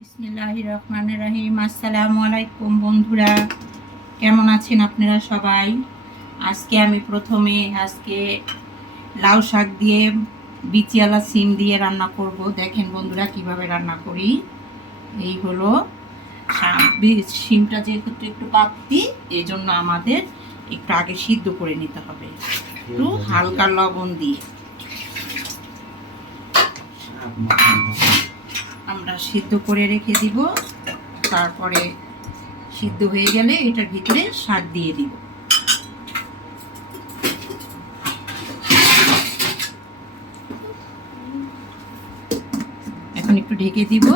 বিসমিল্লাহির রহমানির রহিম। আসসালামু আলাইকুম বন্ধুরা, কেমন আছেন আপনারা সবাই? আজকে আমি প্রথমে লাউ শাক দিয়ে বিচিয়ালা সিম দিয়ে রান্না করব। দেখেন বন্ধুরা কিভাবে রান্না করি। এই হলো সিমটা যেহেতু একটু পাততি, এই জন্য আমাদের একটু আগে সিদ্ধ করে নিতে হবে, একটু হালকা লবণ দিয়ে। আমরা সিদ্ধ করে রেখে দিব, তারপরে সিদ্ধ হয়ে গেলে এটার ভিতরে শাক দিয়ে দিব। এখন একটু ঢেকে দিব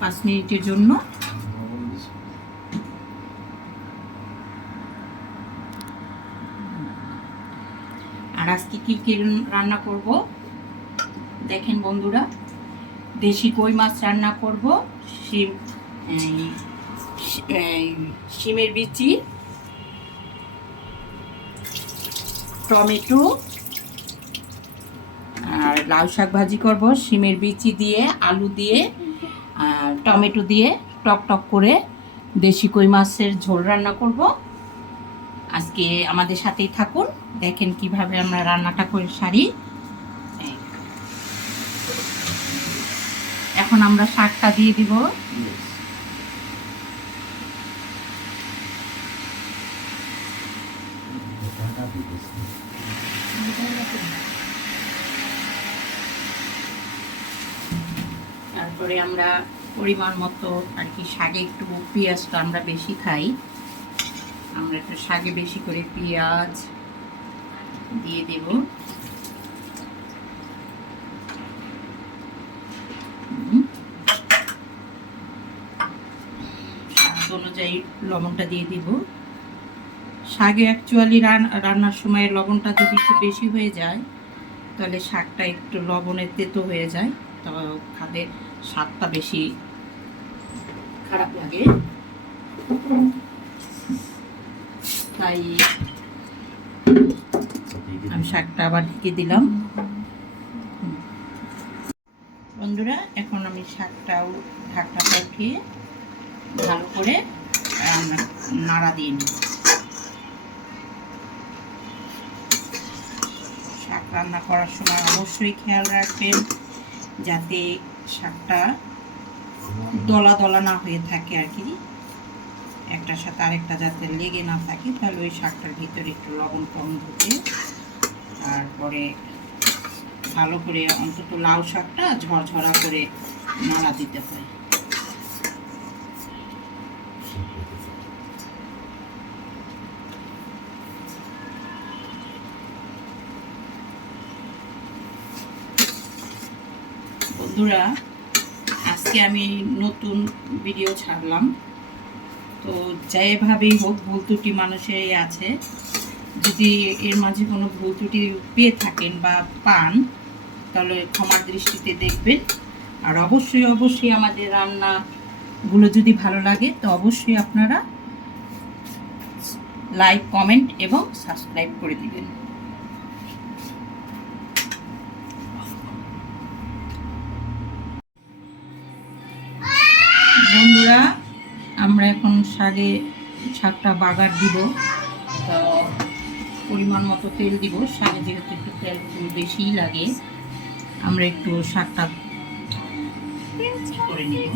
5 মিনিটের জন্য। আর আজকে কি কি রান্না করব দেখেন বন্ধুরা। দেশি কই মাছ রান্না করব, শিমের বিচি, টমেটো আর লাউ শাক ভাজি করব শিমের বিচি দিয়ে, আলু দিয়ে আর টমেটো দিয়ে টক টক করে দেশি কই মাছের ঝোল রান্না করব। আজকে আমাদের সাথেই থাকুন, দেখেন কিভাবে আমরা রান্নাটা করে সারি। এখন আমরা শাকটা দিয়ে দিব। তারপরে আমরা পরিমাণ মতো আর কি, শাকে একটু পেঁয়াজটা আমরা বেশি খাই, আমরা একটু শাকে বেশি করে পেঁয়াজ দিয়ে দেব। স্বাদ অনুযায়ী লবণটা দিয়ে দিব। শাকে অ্যাকচুয়ালি রান্নার সময় লবণটা যদি একটু বেশি হয়ে যায়, তাহলে শাকটা একটু লবণের তেতো হয়ে যায়, তো খাতে স্বাদটা বেশি খারাপ লাগে। তাই আমি শাকটা আবার ঢেকে দিলাম। বন্ধুরা, এখন আমি শাকটাও ঢাকনাটা উঠিয়ে ভালো করে নাড়া দিয়ে নিব। শাক রান্না করার সময় অবশ্যই খেয়াল রাখবেন যাতে শাকটা দলা দলা না হয়ে থাকে আর কি, একটার সাথে আরেকটা যাতে লেগে না থাকে, তাহলে ওই শাকটার ভিতরে একটু লবণ কম ঢুকে। তারপরে ভালো করে অন্তত লাউ শাকটা ঝরঝরা করে নাড়া দিতে হয়। বন্ধুরা, আজকে আমি নতুন ভিডিও ছাড়লাম, তো যেভাবেই হোক ভুল ত্রুটি মানুষেরই আছে। যদি এর মাঝে কোনো ভুল ত্রুটি পেয়ে থাকেন বা পান, তাহলে ক্ষমার দৃষ্টিতে দেখবেন। আর অবশ্যই অবশ্যই আমাদের রান্নাগুলো যদি ভালো লাগে, তো অবশ্যই আপনারা লাইক, কমেন্ট এবং সাবস্ক্রাইব করে দিবেন। বন্ধুরা, আমরা এখন শাকটা বাগার দিব, তো পরিমাণ মতো তেল দিব। শাকে যেহেতু একটু তেল বেশিই লাগে, আমরা একটু শাকটা করে নিব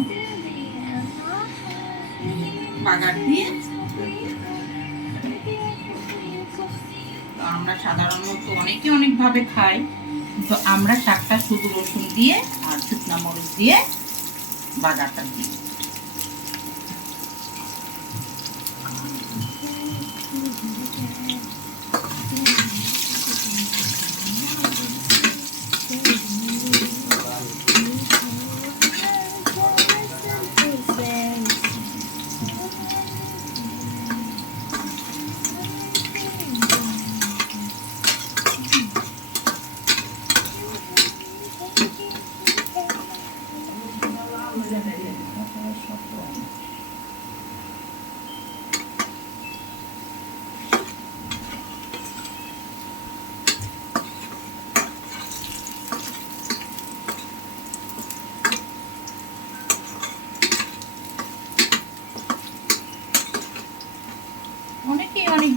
বাগার দিয়ে। আমরা সাধারণত অনেকে অনেকভাবে খাই, তো আমরা শাকটা শুধু রসুন দিয়ে আর শুকনা মরিচ দিয়ে বাগারটা দিই।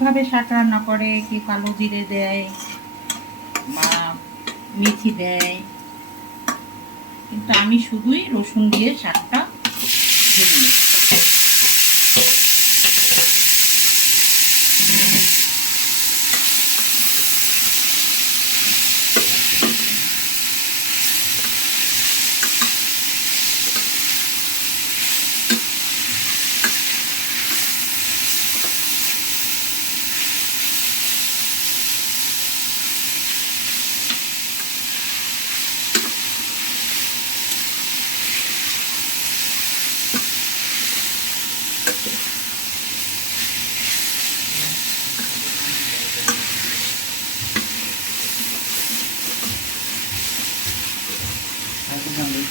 অনেকভাবে শাক রান্না করে, কি কালো জিরে দেয় বা মেথি দেয়, কিন্তু আমি শুধুই রসুন দিয়ে শাকটা ভেজে নিই।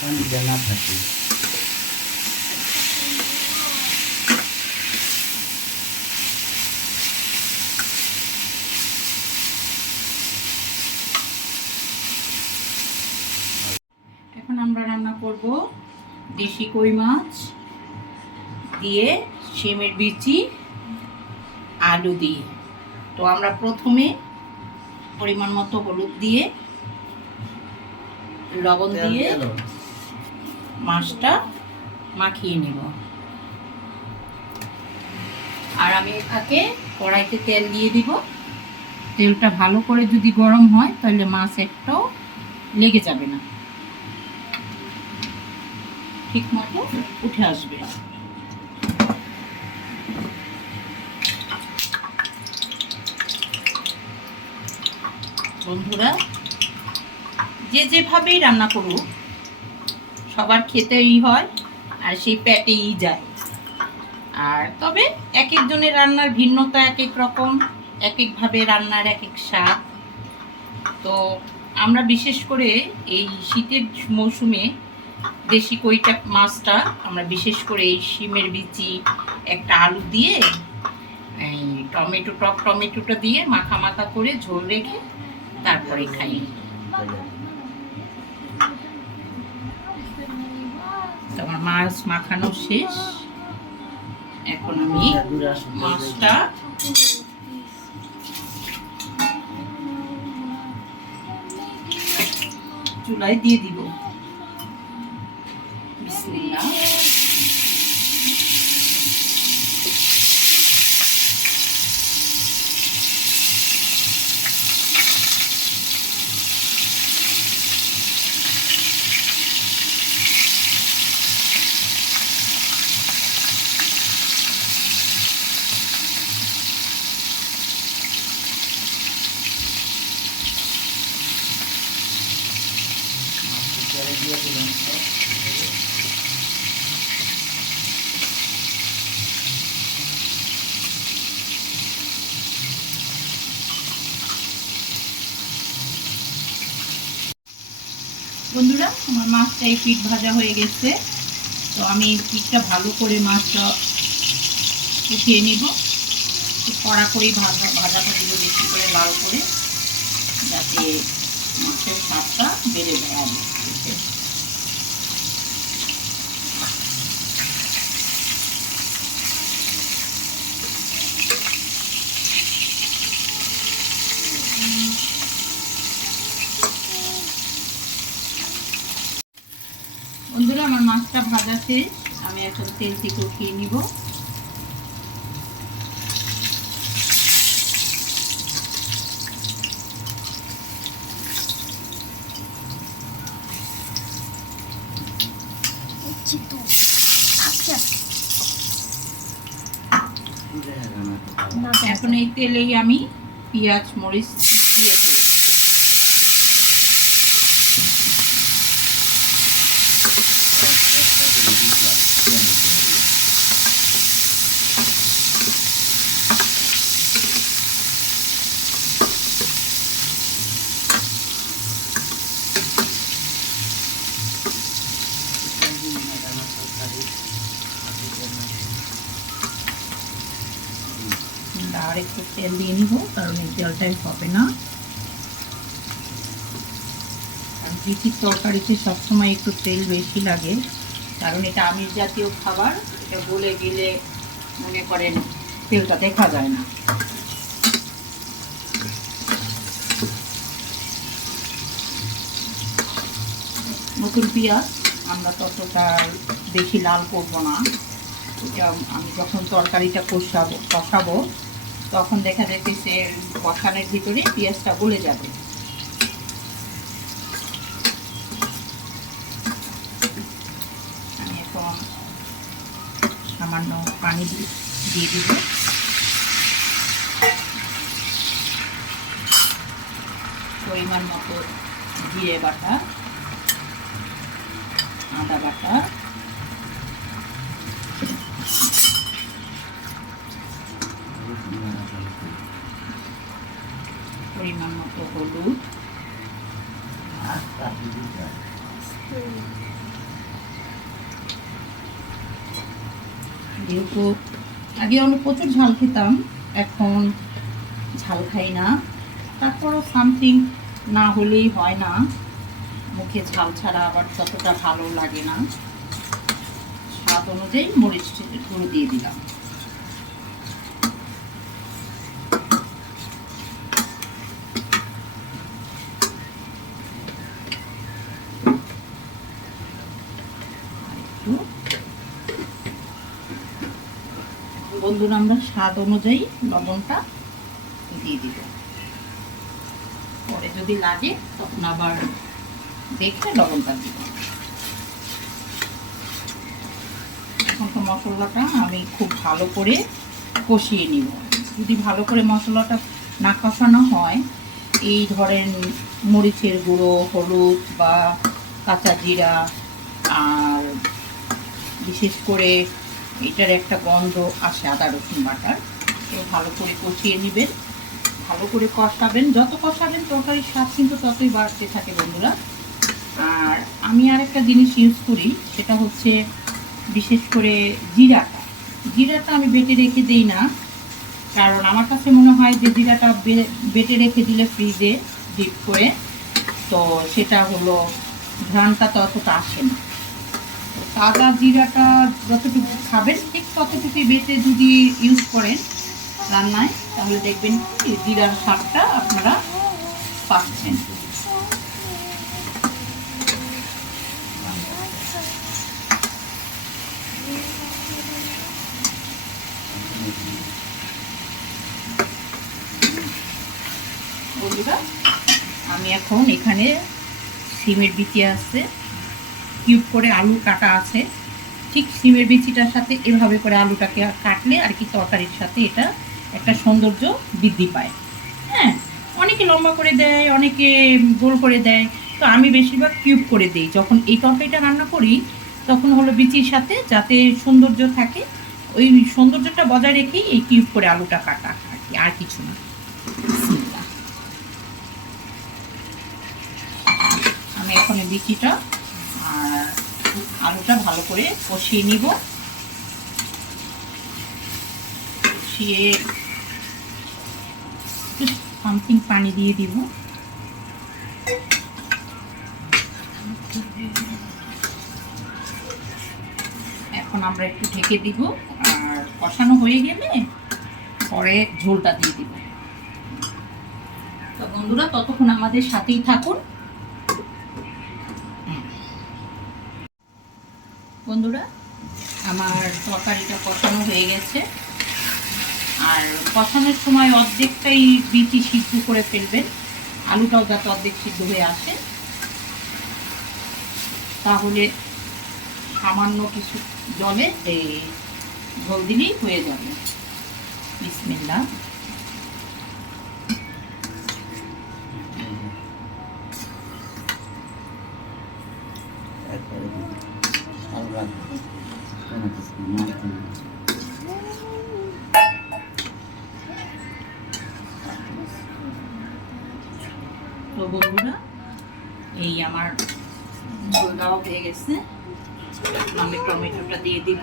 পানি জ্বালা থাকে। এখন আমরা রান্না করব দেশি কই মাছ দিয়ে শিমের বিচি আলু দিয়ে। তো আমরা প্রথমে পরিমাণ মতো হলুদ দিয়ে লবণ দিয়ে মাছটা মাখিয়ে নেব। আর আমি এটাকে কড়াইতে তেল দিয়ে দিব। তেলটা ভালো করে যদি গরম হয় তাহলে মাছ একটাও লেগে যাবে না, ঠিক মতো উঠে আসবে। বন্ধুরা, যে যেভাবেই রান্না করুক সবার খেতেই হয় আর সেই পেটেই যায়। আর তবে এক একজনের রান্নার ভিন্নতা এক এক রকম, এক একভাবে রান্নার এক এক স্বাদ। তো আমরা বিশেষ করে এই শীতের মৌসুমে দেশি কইটা মাছটা আমরা বিশেষ করে এই শিমের বিচি একটা আলু দিয়ে এই টক টমেটোটা দিয়ে মাখা মাখা করে ঝোল রেখে তারপরে খাই। আমার মাছ মাখানো শেষ। এখন আমি মাছটা চুলায় দিয়ে দিব। বিসমিল্লাহ। বন্ধুরা, আমার মাছটা এই পিঠ ভাজা হয়ে গেছে। তো আমি পিঠটা ভালো করে মাছটা উঠিয়ে নিব। কড়া করেই ভাজাটা দিব বেশি করে লাল করে, যাতে মাছের স্বাদটা বেড়ে যায় আলু। বন্ধুরা, আমার মাছটা ভাজা শেষ। আমি এখন তেল থেকে উঠিয়ে নিব। এখন এই তেলেই আমি পেঁয়াজ মরিচ দিয়ে দেব। আর একটু তেল দিয়ে নিব, কারণ এই তেলটাই হবে না। আর বিচির তরকারিতে সবসময় একটু তেল বেশি লাগে, কারণ এটা আমিষ জাতীয় খাবার। এটা গলে গেলে মনে করেন তেলটা দেখা যায় না। নতুন পেঁয়াজ, আমরা ততটা বেশি লাল করব না। এটা আমি যখন তরকারিটা কষাবো তখন দেখা যাচ্ছে কষানোর ভিতরে পেঁয়াজটা গলে যাবে। আমি এখন সামান্য পানি দিয়ে দিব। পরিমাণ মতো জিরে বাটা, আদা বাটা, পরিমাণ মতো হলুদ, যেহেতু আগে আমি প্রচুর ঝাল খেতাম, এখন ঝাল খাই না, তারপরও সামথিং না হলেই হয় না, মুখে ঝাল ছাড়া আবার ততটা ভালো লাগে না। স্বাদ অনুযায়ী মরিচ গুঁড়ো দিয়ে দিলাম। বন্ধুরা, আমরা স্বাদ অনুযায়ী লবণটা দিয়ে দিব, পরে যদি লাগে তখন আবার দেখে লবণটা দিব। এখন তো মশলাটা আমি খুব ভালো করে কষিয়ে নিব। যদি ভালো করে মশলাটা না কষানো হয়, এই ধরেন মরিচের গুঁড়ো, হলুদ বা কাঁচা জিরা, আর বিশেষ করে এটার একটা গন্ধ আসে আদা রসুন বাটার, তো ভালো করে কষিয়ে নেবেন, ভালো করে কষাবেন। যত কষাবেন তরকারির স্বাদ কিন্তু ততই বাড়তে থাকে বন্ধুরা। আর আমি আর একটা জিনিস ইউজ করি, সেটা হচ্ছে বিশেষ করে জিরাটা আমি বেটে রেখে দিই না, কারণ আমার কাছে মনে হয় যে জিরাটা বেটে রেখে দিলে ফ্রিজে ডিপ করে, তো সেটা হলো ঘ্রাণটা ততটা আসে না। সাদা জিরাটা যতটুকু খাবেন ঠিক ততটুকুই বেটে যদি ইউজ করেন রান্নায়, তাহলে দেখবেন কি জিরার স্বাদটা আপনারা পাচ্ছেন। বন্ধুরা, আমি এখন এখানে সিমের বিচি আছে, কিউব করে আলু কাটা আছে, ঠিক সিমের বিচিটার সাথে এভাবে করে আলুটাকে কাটলে আর কি তরকারির সাথে এটা একটা সৌন্দর্য বৃদ্ধি পায়। হ্যাঁ, অনেকে লম্বা করে দেয়, অনেকে গোল করে দেয়, তো আমি বেশিরভাগ কিউব করে দিই। যখন এই তরকারিটা রান্না করি তখন হলো বিচির সাথে যাতে সৌন্দর্য থাকে, ওই সৌন্দর্যটা বজায় রেখেই এই কিউব করে আলুটা কাটা আর কি, আর কিছু না। আমি এখন বিচিটা আর আলুটা ভালো করে কষিয়ে নিব। কষিয়ে সামথিং পানি দিয়ে দিব। এখন আমরা একটু ঢেকে দিব, আর কষানো হয়ে গেলে পরে ঝোলটা দিয়ে দিব। তো বন্ধুরা, ততক্ষণ আমাদের সাথেই থাকুন। বন্ধুরা, আমার তরকারিটা কষানো হয়ে গেছে, আর কষানোর সময় অর্ধেকটাই বিচি সিদ্ধ করে ফেলবেন, আলুটাও যাতে অর্ধেক সিদ্ধ হয়ে আসে। তাহলে সামান্য কিছু জলে ঝোল দিলেই হয়ে যাবে। বিসমিল্লাহ। তো বন্ধুরা, এই আমার ঝোল দেওয়া হয়ে গেছে। আমি টমেটোটা দিয়ে দিব।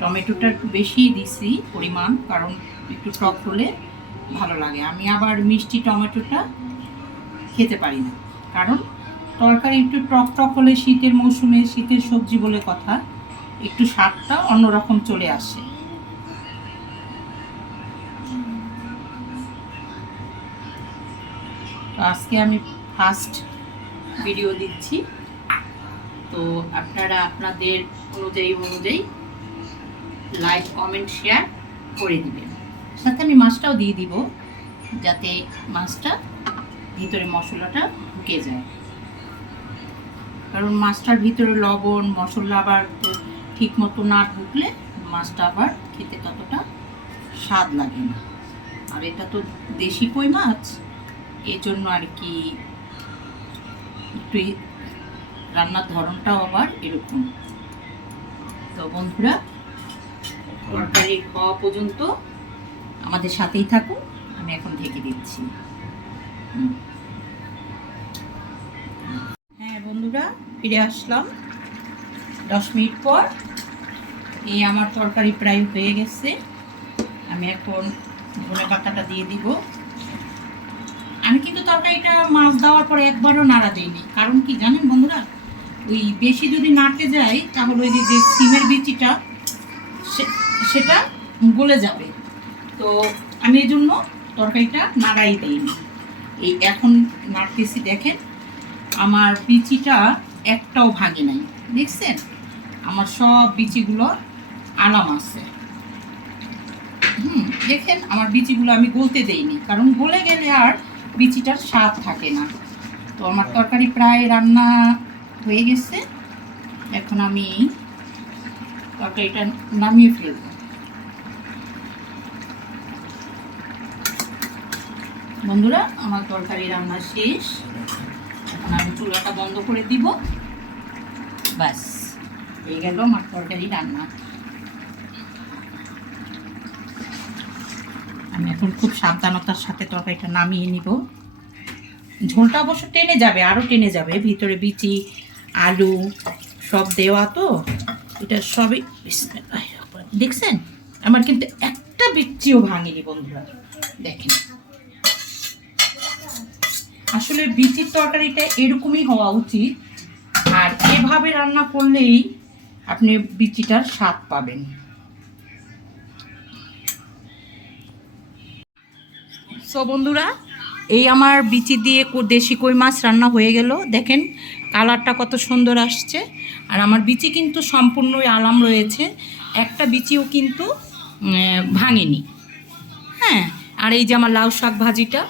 টমেটোটা একটু বেশি দিছি পরিমাণ, কারণ একটু টক হলে ভালো লাগে। আমি আবার মিষ্টি টমেটোটা খেতে পারি না, কারণ তরকারি একটু টক টক হলে শীতের মৌসুমে শীতের সবজি বলে কথা, একটু স্বাদটা অন্যরকম চলে আসে। তো আজকে আমি ফার্স্ট ভিডিও দিচ্ছি, তো আপনারা আপনাদের অনুযায়ী লাইক কমেন্ট শেয়ার করে দিবেন। সাথে আমি মাছটাও দিয়ে দিব, যাতে মাছটা ভিতরে মশলাটা ঢুকে যায়, কারণ মাছটার ভিতরে লবণ মশলা আবার তো ঠিক মতো না ঢুকলে মাছটা আবার খেতে ততটা স্বাদ লাগে না। আর এটা তো দেশি কই মাছ, এই জন্য আর কি একটু রান্নার ধরনটাও আবার এরকম। তো বন্ধুরা, তরকারি খাওয়া পর্যন্ত আমাদের সাথেই থাকুন, আমি এখন ঢেকে দিচ্ছি। হ্যাঁ বন্ধুরা, ফিরে আসলাম 10 মিনিট পর। এই আমার তরকারি প্রায় হয়ে গেছে। আমি এখন ধনে পাতাটা দিয়ে দিব। আমি কিন্তু তরকারিটা মাছ দেওয়ার পরে একবারও নাড়া দিইনি, কারণ কি জানেন বন্ধুরা, ওই বেশি যদি নাড়তে যাই তাহলে ওই যে সিমের বিচিটা সেটা গলে যাবে। তো আমি এই জন্য তরকারিটা নাড়াই দিইনি। এই এখন নাড়তেছি, দেখেন আমার বিচিটা একটাও ভাঙে নাই, দেখছেন আমার সব বিচিগুলো আলাম আছে। দেখেন আমার বিচিগুলো আমি গলতে দেইনি, কারণ গলে গেলে আর বিচিটার স্বাদ থাকে না। তো আমার তরকারি প্রায় রান্না হয়ে গেছে, এখন আমি তরকারিটা নামিয়ে ফেলব। বন্ধুরা, আমার তরকারি রান্না শেষ, এখন আমি চুলাটা বন্ধ করে দিব। ব্যাস, হয়ে গেল আমার তরকারি রান্না। আমি এখন খুব সাবধানতার সাথে তরকারিটা নামিয়ে নিব। ঝোলটা অবশ্য টেনে যাবে, আরও টেনে যাবে, ভিতরে বিচি আলু সব দেওয়া, তো এটা সবই দেখছেন আমার কিন্তু একটা বিচিও ভাঙেনি বন্ধুরা। দেখেন আসলে বিচির তরকারিটা এরকমই হওয়া উচিত, আর এভাবে রান্না করলেই আপনি বিচিটার স্বাদ পাবেন। সো বন্ধুরা, এই আমার বিচি দিয়ে দেশি কই মাছ রান্না হয়ে গেল। দেখেন কালারটা কত সুন্দর আসছে, আর আমার বিচি কিন্তু সম্পূর্ণই আলাম রয়েছে, একটা বিচিও কিন্তু ভাঙেনি। হ্যাঁ, আর এই যে আমার লাউ শাক ভাজিটা,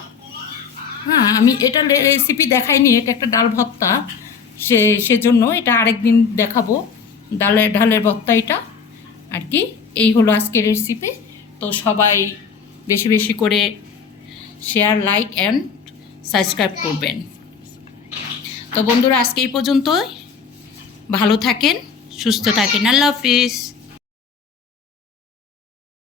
হ্যাঁ আমি এটা রেসিপি দেখাইনি, এটা একটা ডাল ভর্তা, সেজন্য এটা আরেকদিন দেখাবো। ঢালের ভর্তা এটা আর কি। এই হলো আজকের রেসিপি। তো সবাই বেশি বেশি করে শেয়ার, লাইক অ্যান্ড সাবস্ক্রাইব করবেন। তো বন্ধুরা, আজকে এই পর্যন্তই। ভালো থাকেন, সুস্থ থাকেন, আল্লাহ হাফিজ।